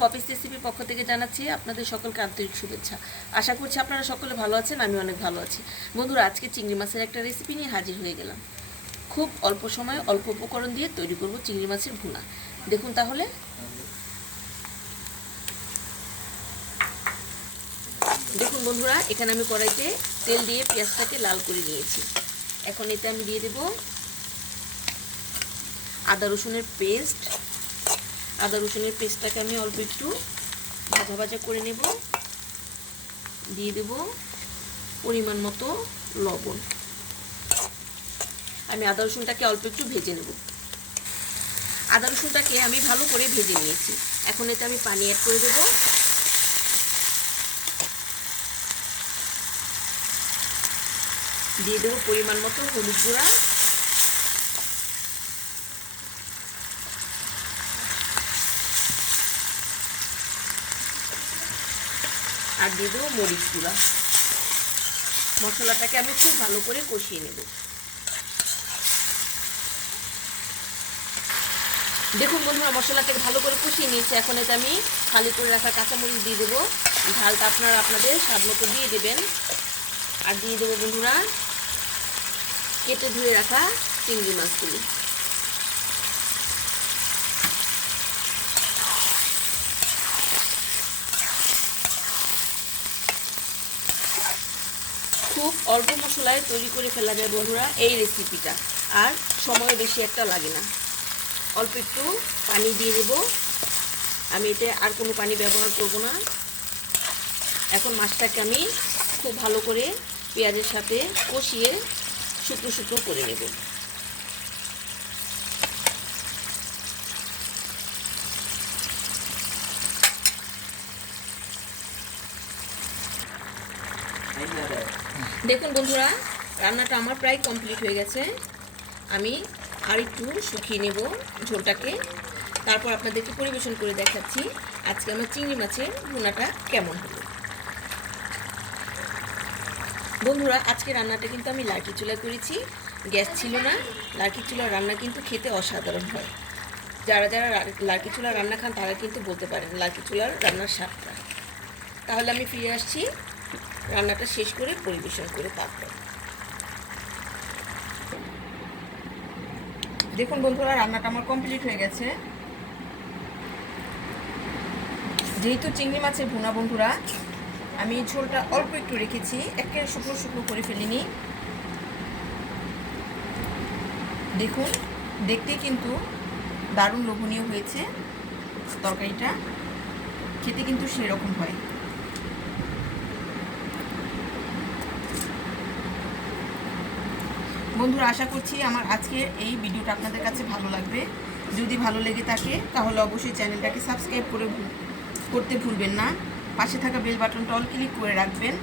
Poppy's রেসিপির পক্ষ থেকে জানাচ্ছি আপনাদের সকলকে আন্তরিক শুভেচ্ছা। আশা করছি আপনারা সকলে ভালো আছেন, আমি অনেক ভালো আছি। বন্ধুরা, আজকে চিংড়ি মাছের একটা রেসিপি নিয়ে হাজির হয়ে গেলাম। খুব অল্প সময়ে অল্প উপকরণ দিয়ে তৈরি করব চিংড়ি মাছের ভুনা। দেখুন তাহলে। দেখুন বন্ধুরা, এখানে আমি কড়াইতে তেল দিয়ে পেঁয়াজটাকে লাল করে নিয়েছি। এখন এতে আমি দিয়ে দেব আদা রসুনের পেস্ট আদা রসুনের পেস্টটাকে আমি অল্প একটু ভাজা ভাজা করে নেব। দিয়ে দেব পরিমাণ মতো লবণ। আমি আদা রসুনটাকে অল্প একটু ভেজে নেব। আদা রসুনটাকে আমি ভালো করে ভেজে নিয়েছি। এখন এতে আমি পানি অ্যাড করে দেব। দিয়ে দেবো পরিমাণ মতো হলুদ গুঁড়া। আর দিয়ে দেবো মরিচ গুঁড়া। মশলাটাকে আমি খুব ভালো করে কষিয়ে নেব। দেখুন বন্ধুরা, মশলাটাকে ভালো করে কষিয়ে নিয়েছি। এখন এতে আমি খালি করে রাখা কাঁচামরিচ দিয়ে দেবো। ঝালটা আপনারা আপনাদের স্বাদ মতো দিয়ে দেবেন। আর দিয়ে দেবো বন্ধুরা, কেটে ধুয়ে রাখা চিংড়ি মাছগুলি। খুব অল্প মশলায় তৈরি করে ফেলা যায় বন্ধুরা এই রেসিপিটা আর সময় বেশি একটা লাগে না। অল্প একটু পানি দিয়ে দেবো। আমি এতে আর কোনো পানি ব্যবহার করব না। এখন মাছটাকে আমি খুব ভালো করে পেঁয়াজের সাথে কষিয়ে শুকনো শুকনো করে নেব। দেখুন বন্ধুরা, রান্নাটা আমার প্রায় কমপ্লিট হয়ে গেছে। আমি আর একটু শুকিয়ে নেব ঝোলটাকে। তারপর আপনাদেরকে পরিবেশন করে দেখাচ্ছি আজকে আমার চিংড়ি মাছের ভুনাটা কেমন হলো। বন্ধুরা, আজকে রান্নাটা কিন্তু আমি লার্কি চুলা করেছি। গ্যাস ছিল না, লার্কি চুলার রান্না কিন্তু খেতে অসাধারণ হয়। যারা যারা লার্কি চুলার রান্না খান তারা কিন্তু বলতে পারেন লার্কি চুলার রান্নার স্বাদটা। তাহলে আমি ফিরে আসছি। রান্নাটা শেষ করে পরিবেশন করে তারপর। দেখুন বন্ধুরা, রান্নাটা আমার কমপ্লিট হয়ে গেছে। যেহেতু চিংড়ি মাছের ভুনা বন্ধুরা, আমি ঝোলটা অল্প একটু রেখেছি একের শুকনো শুকনো করে ফেলিনি। দেখুন দেখতে কিন্তু দারুণ লোভনীয় হয়েছে তরকারিটা। খেতে কিন্তু সেরকম হয়। বন্ধুরা, আশা করছি আমার আজকের এই ভিডিওটা আপনাদের কাছে ভালো লাগবে। যদি ভালো লেগে থাকে, তাহলে অবশ্যই চ্যানেলটাকে সাবস্ক্রাইব করে করতে ভুলবেন না। পাশে থাকা বেল বাটনটা অল ক্লিক করে রাখবেন,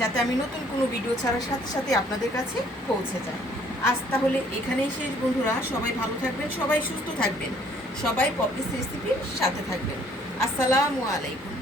যাতে আমি নতুন কোনো ভিডিও ছাড়ার সাথে সাথে আপনাদের কাছে পৌঁছে যায়। আজ তাহলে এখানেই শেষ বন্ধুরা, সবাই ভালো থাকবেন, সবাই সুস্থ থাকবেন, সবাই পপিস রেসিপির সাথে থাকবেন। আসসালামু আলাইকুম।